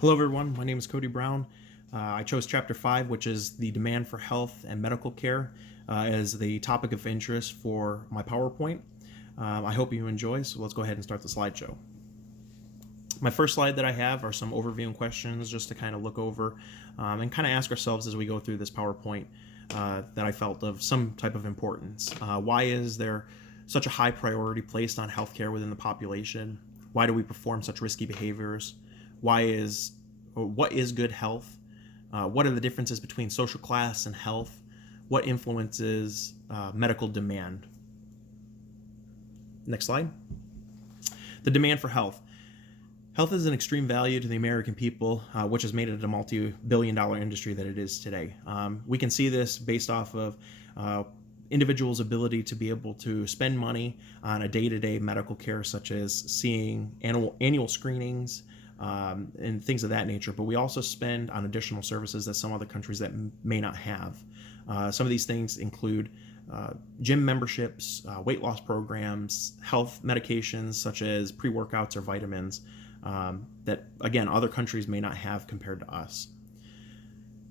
Hello, everyone. My name is Cody Brown. I chose Chapter 5, which is the demand for health and medical care, as the topic of interest for my PowerPoint. I hope you enjoy, so let's go ahead and start the slideshow. My first slide that I have are some overview questions just to kind of look over and kind of ask ourselves as we go through this PowerPoint that I felt of some type of importance. Why is there such a high priority placed on healthcare within the population? Why do we perform such risky behaviors? What is good health? What are the differences between social class and health? What influences medical demand? Next slide. The demand for health. Health is an extreme value to the American people, which has made it a multi-billion-dollar industry that it is today. We can see this based off of individuals' ability to be able to spend money on a day-to-day medical care, such as seeing annual screenings, and things of that nature. But we also spend on additional services that some other countries that may not have. Some of these things include gym memberships, weight loss programs, health medications such as pre-workouts or vitamins that, again, other countries may not have compared to us.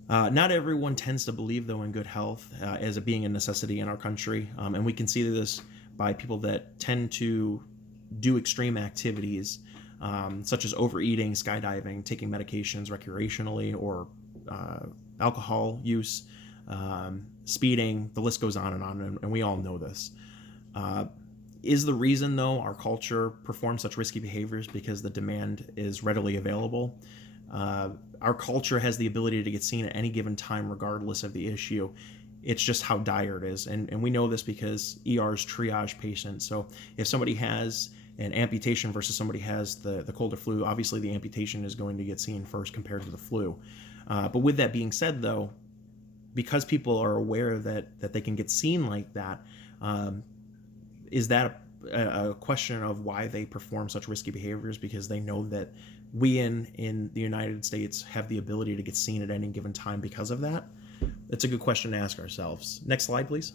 Not everyone tends to believe, though, in good health as it being a necessity in our country. And we can see this by people that tend to do extreme activities such as overeating, skydiving, taking medications recreationally, or alcohol use, speeding. The list goes on, and we all know this. Is the reason, though, our culture performs such risky behaviors because the demand is readily available? Our culture has the ability to get seen at any given time regardless of the issue. It's just how dire it is. And we know this because ERs triage patients. So if somebody has an amputation versus somebody has the cold or flu, obviously the amputation is going to get seen first compared to the flu. But with that being said, though, because people are aware that they can get seen like that, is that a question of why they perform such risky behaviors? Because they know that we in the United States have the ability to get seen at any given time because of that? It's a good question to ask ourselves. Next slide, please.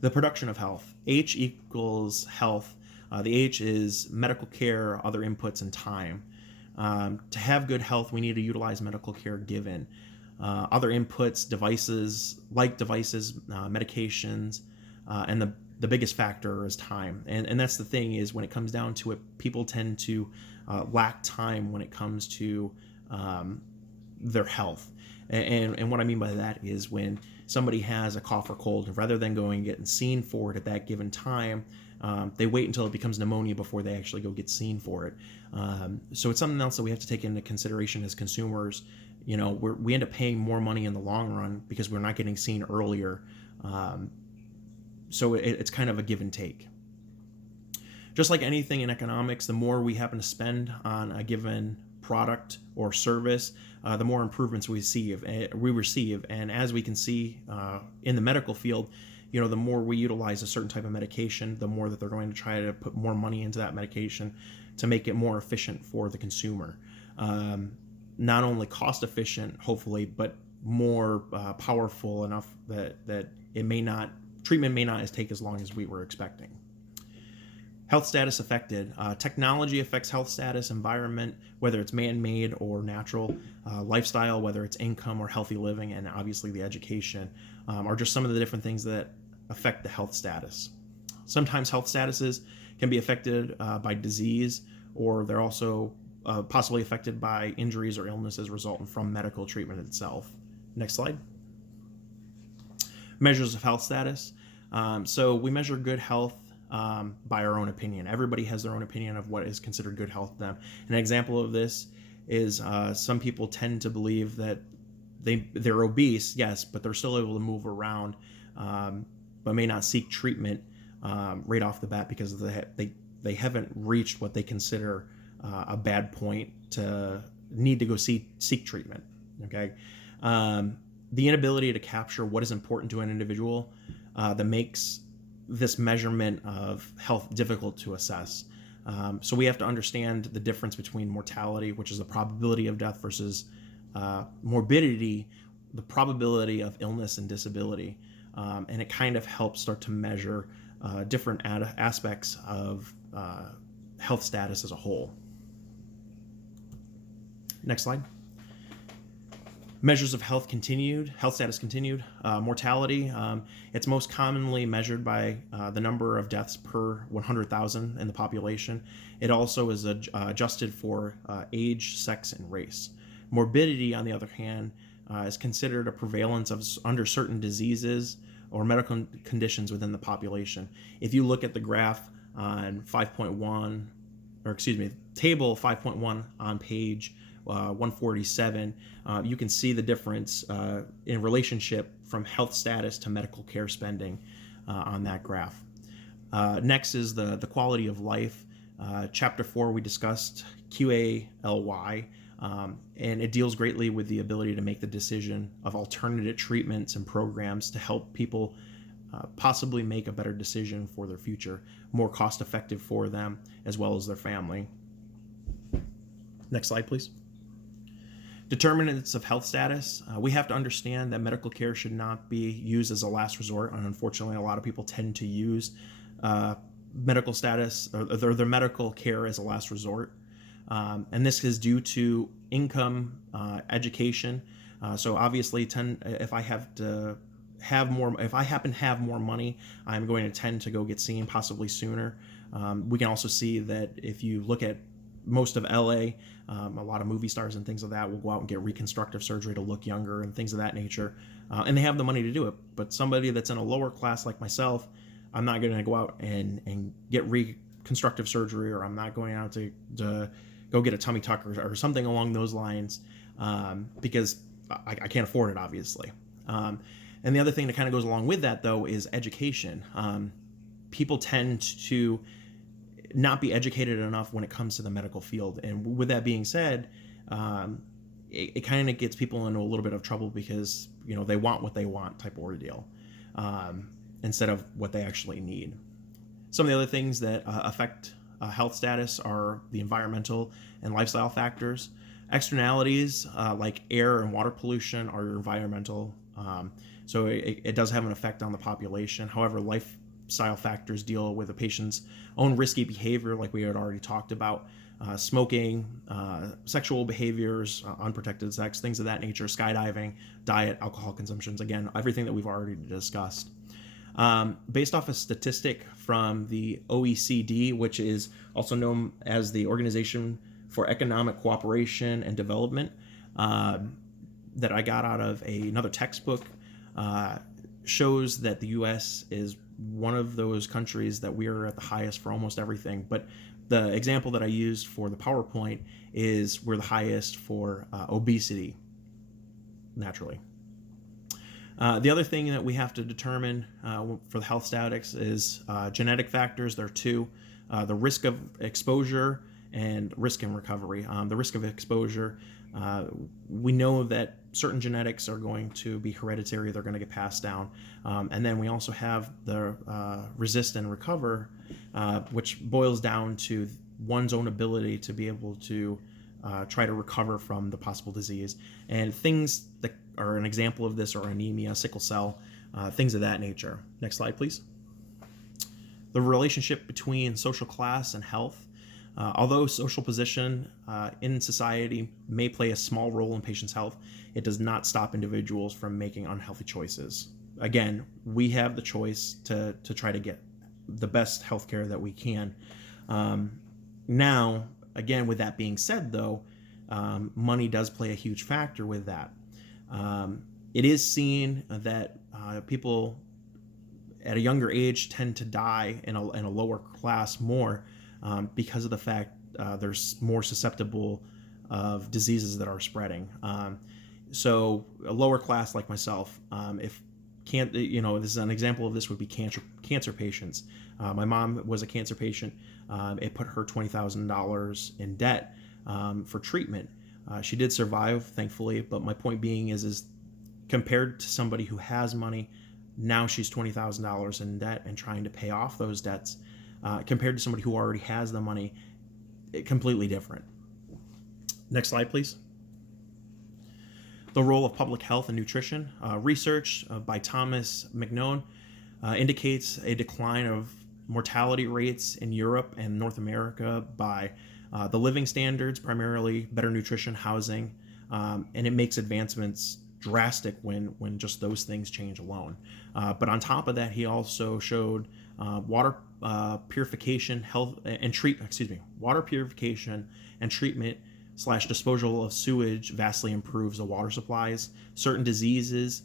The production of health. H equals health. The H is medical care, other inputs, and time. To have good health, we need to utilize medical care given. Other inputs, devices, medications, and the biggest factor is time. And that's the thing, is when it comes down to it, people tend to lack time when it comes to their health. And what I mean by that is when somebody has a cough or cold, rather than going and getting seen for it at that given time, they wait until it becomes pneumonia before they actually go get seen for it. So it's something else that we have to take into consideration as consumers. You know, we end up paying more money in the long run because we're not getting seen earlier. So it's kind of a give and take. Just like anything in economics, the more we happen to spend on a given product or service, the more improvements we receive. And as we can see in the medical field, you know, the more we utilize a certain type of medication, the more that they're going to try to put more money into that medication to make it more efficient for the consumer. Not only cost efficient, hopefully, but more powerful enough that treatment may not take as long as we were expecting. Health status affected. Technology affects health status, environment, whether it's man-made or natural, lifestyle, whether it's income or healthy living, and obviously the education are just some of the different things that affect the health status. Sometimes health statuses can be affected by disease, or they're also possibly affected by injuries or illnesses resulting from medical treatment itself. Next slide. Measures of health status. So we measure good health by our own opinion. Everybody has their own opinion of what is considered good health to them. An example of this is some people tend to believe that they're obese, yes, but they're still able to move around, but may not seek treatment right off the bat because they haven't reached what they consider a bad point to need to go seek treatment. Okay, the inability to capture what is important to an individual that makes this measurement of health difficult to assess. So we have to understand the difference between mortality, which is the probability of death, versus morbidity, the probability of illness and disability. And it kind of helps start to measure different aspects of health status as a whole. Next slide. Measures of health status continued. Mortality, it's most commonly measured by the number of deaths per 100,000 in the population. It also is adjusted for age, sex, and race. Morbidity, on the other hand, is considered a prevalence of under certain diseases or medical conditions within the population. If you look at the graph on 5.1, table 5.1 on page 147, you can see the difference in relationship from health status to medical care spending on that graph. Next is the quality of life. Chapter 4, we discussed QALY, and it deals greatly with the ability to make the decision of alternative treatments and programs to help people possibly make a better decision for their future, more cost effective for them as well as their family. Next slide, please. Determinants of health status. We have to understand that medical care should not be used as a last resort, and unfortunately a lot of people tend to use medical status or their medical care as a last resort. And this is due to income, education. So obviously, if I happen to have more money, I'm going to tend to go get seen possibly sooner. We can also see that if you look at most of LA, a lot of movie stars and things like that will go out and get reconstructive surgery to look younger and things of that nature. And they have the money to do it. But somebody that's in a lower class like myself, I'm not going to go out and get reconstructive surgery, or I'm not going out to go get a tummy tuck or something along those lines, because I can't afford it, obviously. And the other thing that kind of goes along with that, though, is education. People tend to not be educated enough when it comes to the medical field. And with that being said, it kind of gets people into a little bit of trouble because, they want what they want type of ordeal, instead of what they actually need. Some of the other things that affect health status are the environmental and lifestyle factors. Externalities like air and water pollution are environmental, so it does have an effect on the population. However, lifestyle factors deal with a patient's own risky behavior, like we had already talked about, smoking, sexual behaviors, unprotected sex, things of that nature, skydiving, diet, alcohol consumptions, again, everything that we've already discussed. Based off a statistic from the OECD, which is also known as the Organization for Economic Cooperation and Development, that I got out of another textbook, shows that the U.S. is one of those countries that we are at the highest for almost everything. But the example that I used for the PowerPoint is we're the highest for obesity, naturally. The other thing that we have to determine for the health status is genetic factors. There are two: the risk of exposure and risk and recovery. The risk of exposure, we know that certain genetics are going to be hereditary, they're going to get passed down. And then we also have the resist and recover, which boils down to one's own ability to be able to try to recover from the possible disease. And things that are an example of this are anemia, sickle cell, things of that nature. Next slide, please. The relationship between social class and health. Although social position in society may play a small role in patients' health, it does not stop individuals from making unhealthy choices. Again, we have the choice to try to get the best healthcare that we can. Now, again, with that being said, though, money does play a huge factor with that. It is seen that people at a younger age tend to die in a lower class more, because of the fact they're more susceptible of diseases that are spreading. So a lower class like myself, this is an example of this would be cancer patients. My mom was a cancer patient. It put her $20,000 in debt for treatment. She did survive, thankfully, but my point being is compared to somebody who has money, now she's $20,000 in debt and trying to pay off those debts. Compared to somebody who already has the money, completely different. Next slide, please. The role of public health and nutrition. Research by Thomas McNone indicates a decline of mortality rates in Europe and North America by The living standards, primarily better nutrition, housing, and it makes advancements drastic when just those things change alone. But on top of that, he also showed water purification, water purification and treatment / disposal of sewage vastly improves the water supplies. Certain diseases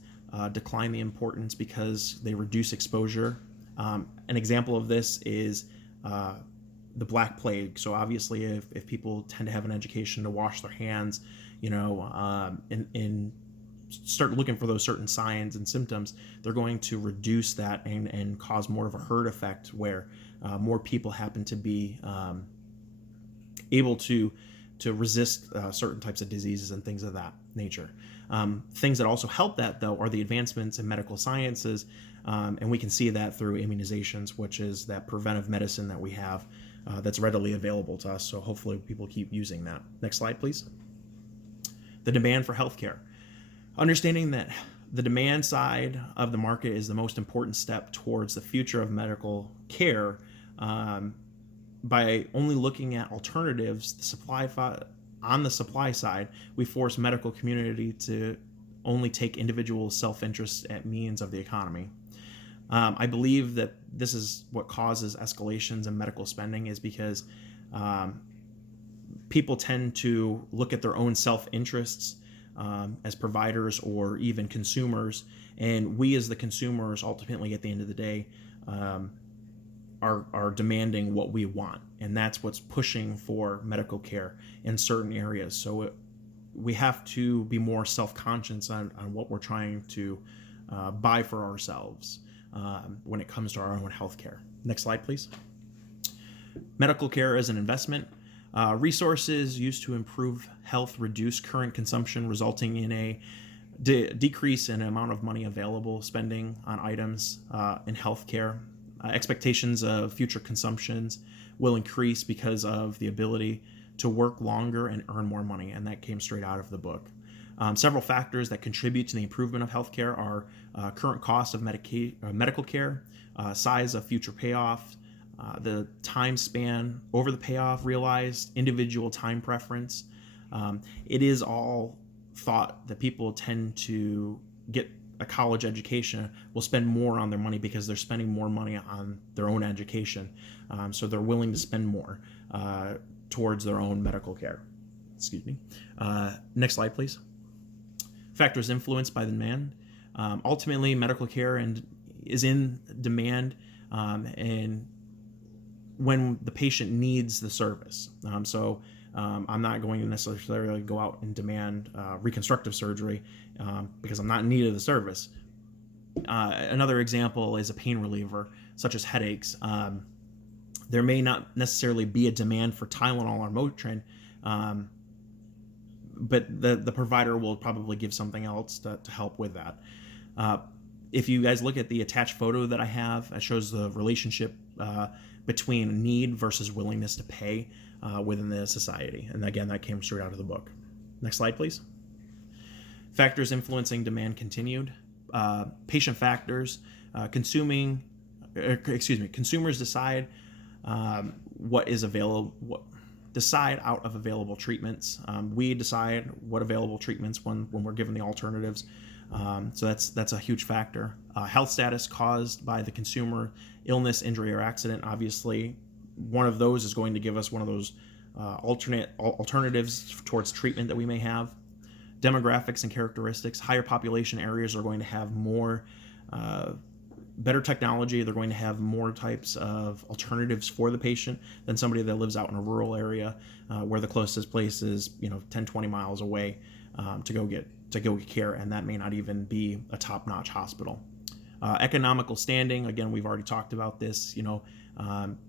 decline the importance because they reduce exposure. An example of this is the Black Plague. So obviously, if people tend to have an education to wash their hands, and start looking for those certain signs and symptoms, they're going to reduce that and cause more of a herd effect where more people happen to be able to resist certain types of diseases and things of that nature. Things that also help that, though, are the advancements in medical sciences, and we can see that through immunizations, which is that preventive medicine that we have that's readily available to us. So hopefully people keep using that. Next slide, please. The demand for healthcare. Understanding that the demand side of the market is the most important step towards the future of medical care. By only looking at alternatives, on the supply side, we force medical community to only take individual self-interest at means of the economy. I believe that this is what causes escalations in medical spending, is because people tend to look at their own self-interests as providers or even consumers, and we as the consumers ultimately at the end of the day are demanding what we want, and that's what's pushing for medical care in certain areas. So we have to be more self-conscious on what we're trying to buy for ourselves when it comes to our own health care. Next slide, please. Medical care as an investment. Resources used to improve health reduce current consumption, resulting in a decrease in amount of money available spending on items in healthcare. Expectations of future consumptions will increase because of the ability to work longer and earn more money, and that came straight out of the book. Several factors that contribute to the improvement of healthcare are current cost of medical care, size of future payoff, the time span over the payoff realized, individual time preference. It is all thought that people tend to get a college education will spend more on their money because they're spending more money on their own education. So they're willing to spend more towards their own medical care. Excuse me. Next slide, please. Factors influenced by the demand. Ultimately, medical care is in demand and when the patient needs the service. I'm not going to necessarily go out and demand reconstructive surgery because I'm not in need of the service. Another example is a pain reliever, such as headaches. There may not necessarily be a demand for Tylenol or Motrin, but the provider will probably give something else to help with that. If you guys look at the attached photo that I have, it shows the relationship between need versus willingness to pay within the society. And again, that came straight out of the book. Next slide, please. Factors influencing demand continued. Patient factors. Consumers decide what is available. Decide out of available treatments. We decide what available treatments when we're given the alternatives. So that's a huge factor. Health status caused by the consumer, illness, injury, or accident. Obviously, one of those is going to give us one of those alternatives towards treatment that we may have. Demographics and characteristics. Higher population areas are going to have more better technology. They're going to have more types of alternatives for the patient than somebody that lives out in a rural area where the closest place is 10, 20 miles away to go get care, and that may not even be a top-notch hospital. Economical standing, again, we've already talked about this,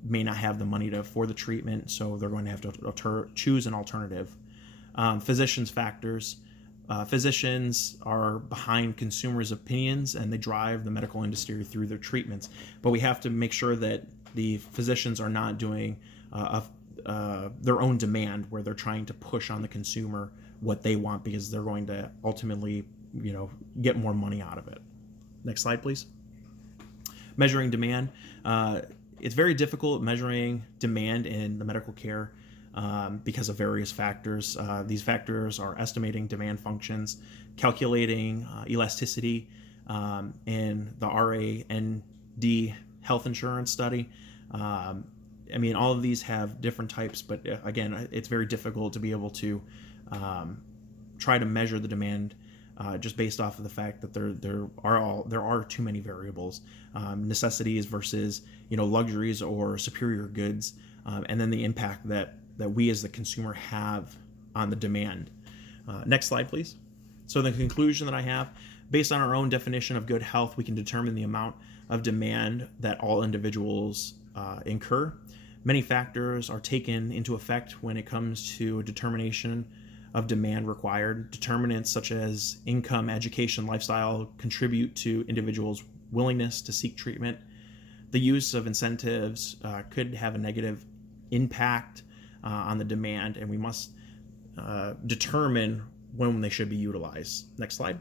may not have the money for the treatment, so they're going to have to choose an alternative. Physicians factors. Physicians are behind consumers' opinions, and they drive the medical industry through their treatments, but we have to make sure that the physicians are not doing their own demand where they're trying to push on the consumer what they want, because they're going to ultimately get more money out of it. Next slide, please. Measuring demand. It's very difficult measuring demand in the medical care because of various factors. These factors are estimating demand functions, calculating elasticity in the RAND health insurance study. I mean, all of these have different types, but again, it's very difficult to be able to try to measure the demand just based off of the fact that there are too many variables, necessities versus luxuries or superior goods, and then the impact that we as the consumer have on the demand. Next slide, please. So the conclusion that I have, based on our own definition of good health, we can determine the amount of demand that all individuals incur. Many factors are taken into effect when it comes to a determination of demand required. Determinants such as income, education, lifestyle contribute to individuals' willingness to seek treatment. The use of incentives could have a negative impact on the demand, and we must determine when they should be utilized. Next slide.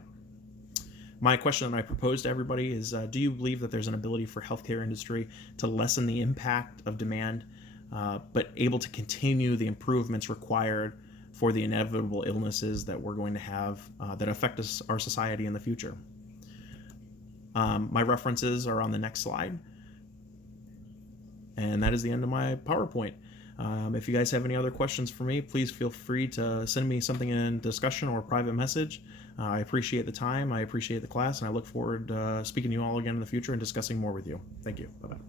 My question that I propose to everybody is, do you believe that there's an ability for healthcare industry to lessen the impact of demand, but able to continue the improvements required for the inevitable illnesses that we're going to have that affect our society in the future? My references are on the next slide. And that is the end of my PowerPoint. If you guys have any other questions for me, please feel free to send me something in discussion or a private message. I appreciate the time, I appreciate the class, and I look forward to speaking to you all again in the future and discussing more with you. Thank you. Bye-bye.